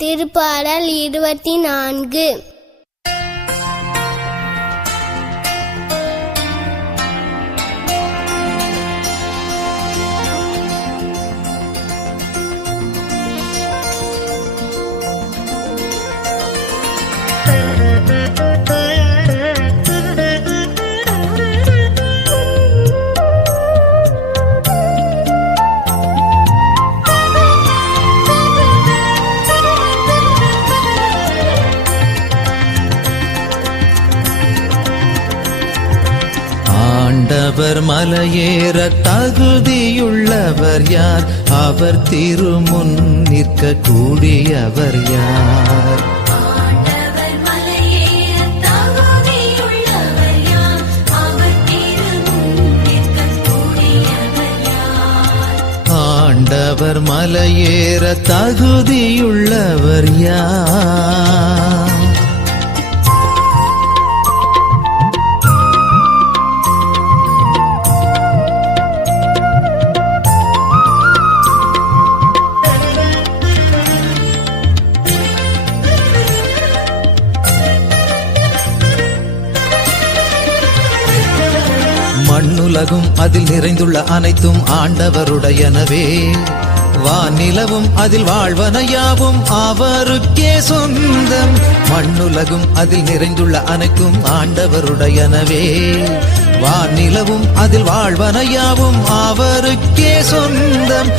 திருப்பாடல் 24. ஆண்டவர் மலையேற தகுதியுள்ளவர் யார்? அவர் திருமுன் நிற்க கூடியவர் யார்? ஆண்டவர் மலையேற தகுதியுள்ளவர் யார்? அவர் திருமுன் நிற்க கூடியவர் யார்? ஆண்டவர் மலையேற தகுதியுள்ளவர் யார்? மண்ணுலகும் அதில் நிறைந்துள்ள அனைத்தும் ஆண்டவருடையனவே. வானிலவும் அதில் வாழ்வனையாவும் அவருக்கே சொந்தம். மண்ணுலகும் அதில் நிறைந்துள்ள அனைத்தும் ஆண்டவருடையனவே. வானிலவும் அதில் வாழ்வனையாவும் அவருக்கே சொந்தம்.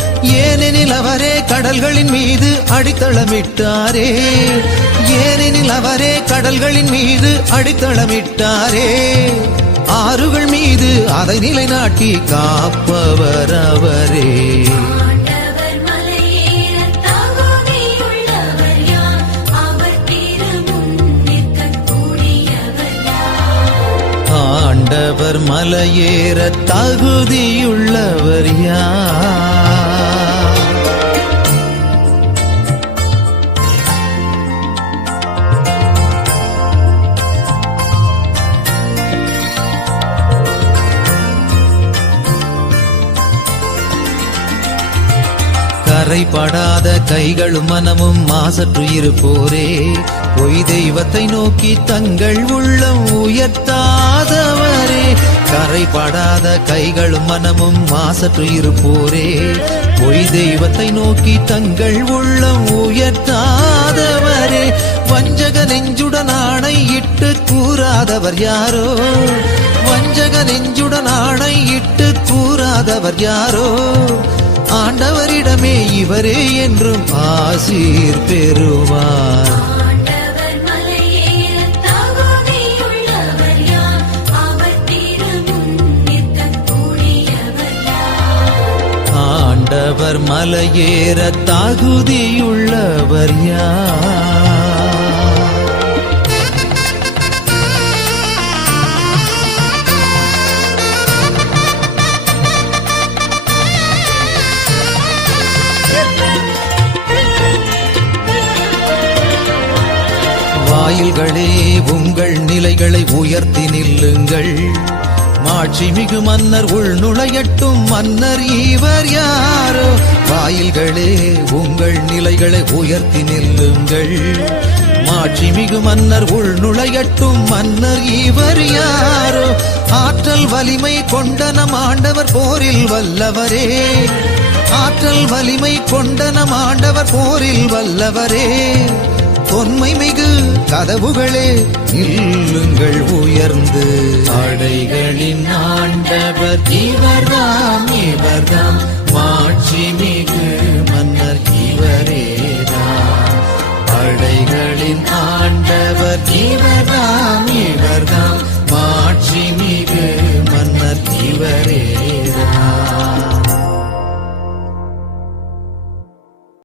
ஏனெனில் அவரே கடல்களின் மீது அடித்தளமிட்டாரே. ஏனெனில் அவரே கடல்களின் மீது அடித்தளமிட்டாரே. ஆறுகள் மீது அதை நிலைநாட்டி காப்பவர் அவரே. ஆண்டவர் மலையேற தகுதியுள்ளவர் யார்? அவர் திருமுன் நிற்க கூடியவர் யார்? ஆண்டவர் மலையேற தகுதியுள்ளவர் யார்? கரைபடாத கைகளும் மனமும் மாசற்று இருப்போரே. பொய் தெய்வத்தை நோக்கி தங்கள் உள்ளம் உயர்த்தாதவரே. கரைபடாத கைகளும் மனமும் மாசற்று இருப்போரே. பொய் தெய்வத்தை நோக்கி தங்கள் உள்ளம் உயர்த்தாதவரே. வஞ்சக நெஞ்சுடன் ஆணையிட்டு கூறாதவர் யாரோ? வஞ்சக நெஞ்சுடன் ஆணையிட்டு கூறாதவர் யாரோ? ஆண்டவரிடமே இவரே என்றும் ஆசீர் பெறுவார். ஆண்டவர் மலையேற தகுதியுள்ளவர் யார்? அவர் திருமுன் நிற்க கூடியவர் யார்? ஆண்டவர் மலையேற தகுதியுள்ளவர் யார்? வாயில்களே, உங்கள் நிலைகளை உயர்த்தி நில்லுங்கள். மாட்சிமிகு மன்னர் உள் நுழையட்டும். மன்னர் இவர் யாரோ? வாயில்களே, உங்கள் நிலைகளை உயர்த்தி நில்லுங்கள். மாட்சிமிகு மன்னர் உள் நுழையட்டும். மன்னர் இவர் யாரோ? ஆற்றல் வலிமை கொண்ட நம் ஆண்டவர் போரில் வல்லவரே. ஆற்றல் வலிமை கொண்ட நம் ஆண்டவர் போரில் வல்லவரே. தொன்மை மிகு கதவுகளே, நில்லுங்கள் உயர்ந்து. அடைகளின் ஆண்டவர் இவர்